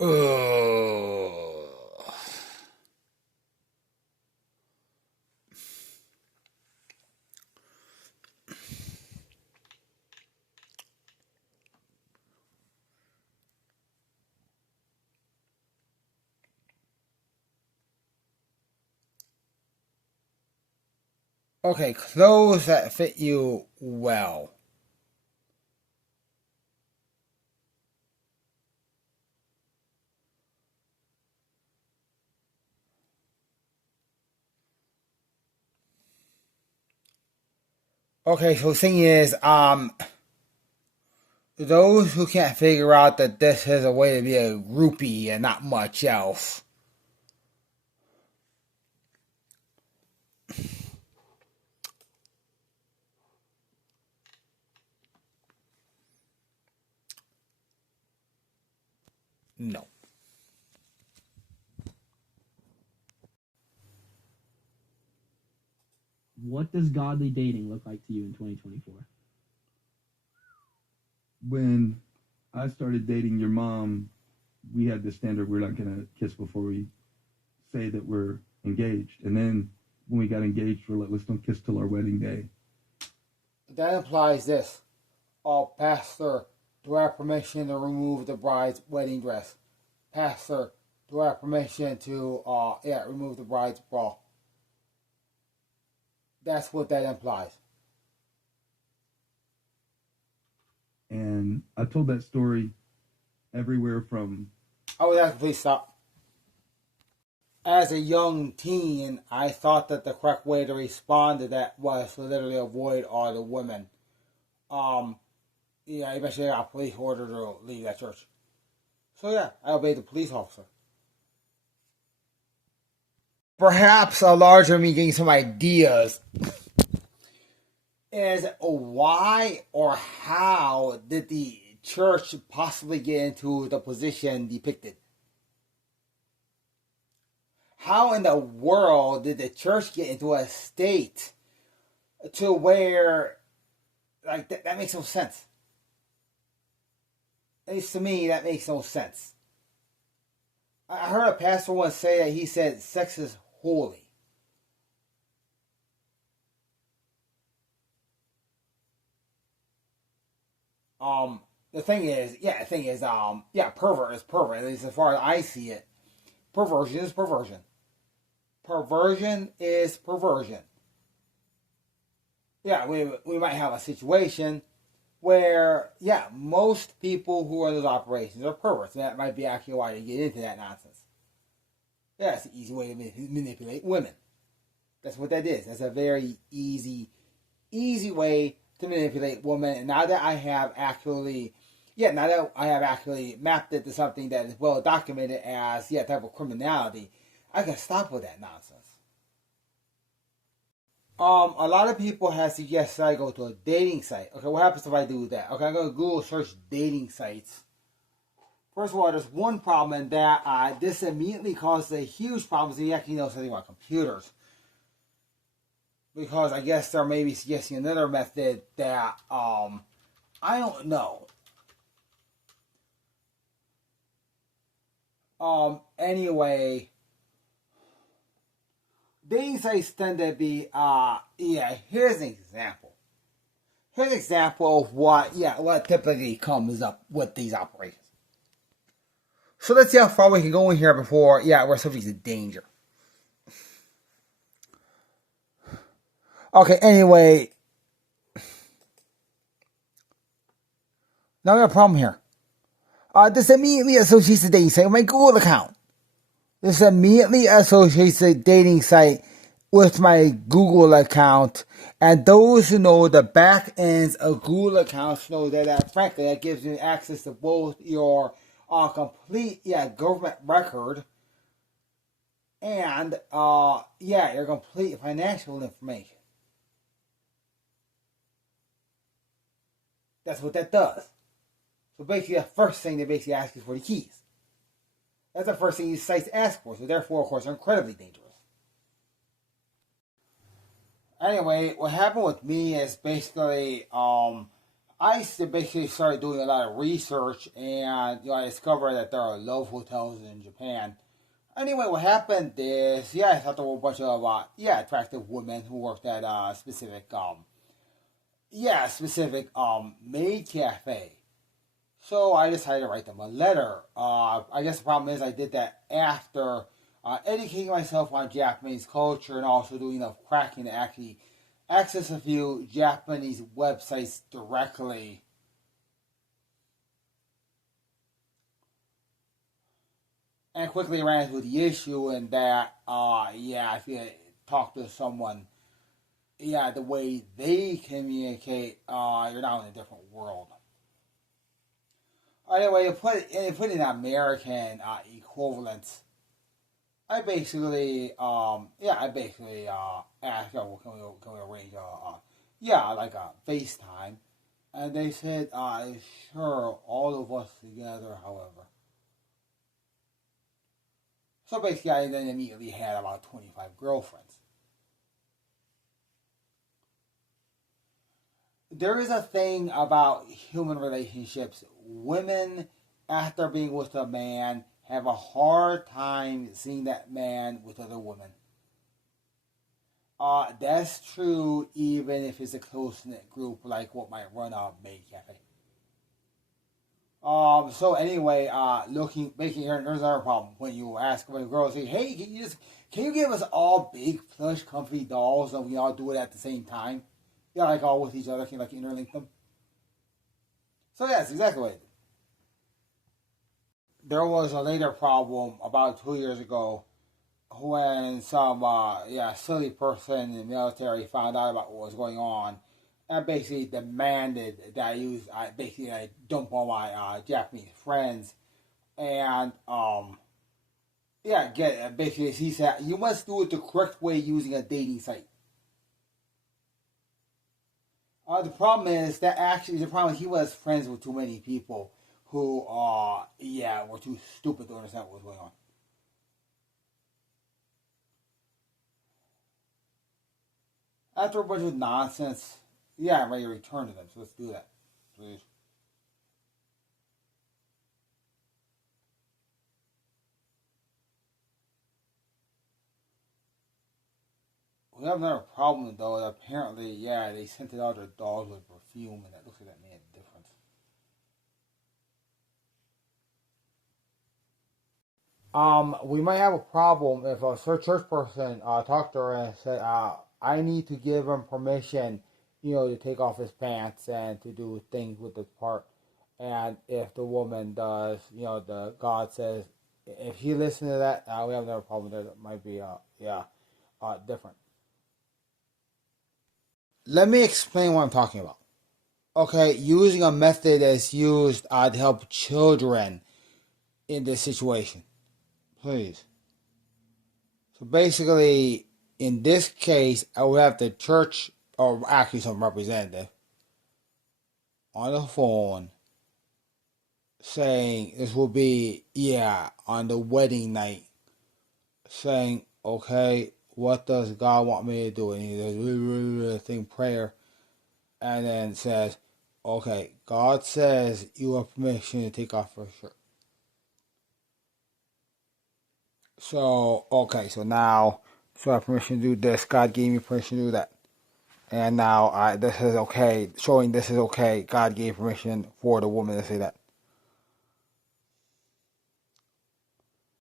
Ugh. Okay, clothes that fit you well. Okay, so the thing is, those who can't figure out that this is a way to be a groupie and not much else. No. What does godly dating look like to you in 2024? When I started dating your mom, we had the standard we're not going to kiss before we say that we're engaged. And then when we got engaged, we're like, let's don't kiss till our wedding day. That implies this. Oh, Pastor, do I have permission to remove the bride's wedding dress? Pastor, do I have permission to, remove the bride's bra? That's what that implies. And I told that story everywhere from. I would have to please stop. As a young teen, I thought that the correct way to respond to that was to literally avoid all the women. Eventually I got a police order to leave that church. So yeah, I obeyed the police officer. Perhaps a larger me getting some ideas is why or how did the church possibly get into the position depicted? How in the world did the church get into a state to where, like, that makes no sense? At least to me, that makes no sense. I heard a pastor once say that he said sex is holy. The thing is, pervert is pervert. At least as far as I see it, perversion is perversion. Perversion is perversion. Yeah, we might have a situation where, most people who are in those operations are perverts. And that might be actually why they get into that nonsense. Yeah, it's an easy way to manipulate women. That's what that is. That's a very easy way to manipulate women. And now that I have actually mapped it to something that is well documented as, type of criminality, I can stop with that nonsense. A lot of people have suggested I go to a dating site. Okay, what happens if I do that? Okay, I'm going to Google search dating sites. First of all, there's one problem in that this immediately causes a huge problem if you actually know something about computers. Because I guess they're maybe suggesting another method that, I don't know. Anyway, dating sites tend to be, here's an example. Here's an example of what typically comes up with these operations. So let's see how far we can go in here before, we're subject to danger. Okay, anyway. Now we have a problem here. This immediately associates the dating site with my Google account. This immediately associates the dating site with my Google account. And those who know the back ends of Google accounts know that frankly, that gives you access to both your complete government record and your complete financial information. That's what that does. So basically, the first thing they basically ask is for the keys. That's the first thing these sites ask for. So therefore, of course, they're incredibly dangerous. Anyway, what happened with me is basically, I basically started doing a lot of research, and I discovered that there are love hotels in Japan. Anyway, what happened is, I thought there were a bunch of attractive women who worked at a specific maid cafe. So I decided to write them a letter. I guess the problem is I did that after educating myself on Japanese culture and also doing enough cracking to actually access a few Japanese websites directly. And quickly ran into the issue in that, if you talk to someone, the way they communicate, you're now in a different world. Anyway, to put it in American equivalents, I basically asked, can we arrange like a FaceTime, and they said, sure, all of us together, however. So basically, I then immediately had about 25 girlfriends. There is a thing about human relationships. Women, after being with a man, have a hard time seeing that man with other women. That's true even if it's a close-knit group like what might run a maid cafe. So anyway, there's another problem. When you ask a girl, say, hey, can you give us all big, plush, comfy dolls and we all do it at the same time? Like all with each other, can you like interlink them? So that's exactly what I did. There was a later problem about 2 years ago when some silly person in the military found out about what was going on and basically demanded that I dump all my Japanese friends and basically he said you must do it the correct way using a dating site. The problem is he was friends with too many people who were too stupid to understand what was going on. After a bunch of nonsense, I'm ready to return to them, so let's do that, please. We have another problem though. That apparently, they scented out their dogs with perfume, and that looks like that made a difference. We might have a problem if a church person talked to her and said, I need to give him permission, to take off his pants and to do things with his part. And if the woman does, the God says, if he listens to that, we have another problem there that might be, different. Let me explain what I'm talking about. Okay, using a method that's used to help children in this situation. Please. So basically, in this case, I would have the church, or actually some representative, on the phone saying this will be, on the wedding night, saying, okay, what does God want me to do? And he does thing prayer, and then says, okay, God says you have permission to take off your shirt. So now, I have permission to do this. God gave me permission to do that. And now this is okay, showing this is okay. God gave permission for the woman to say that.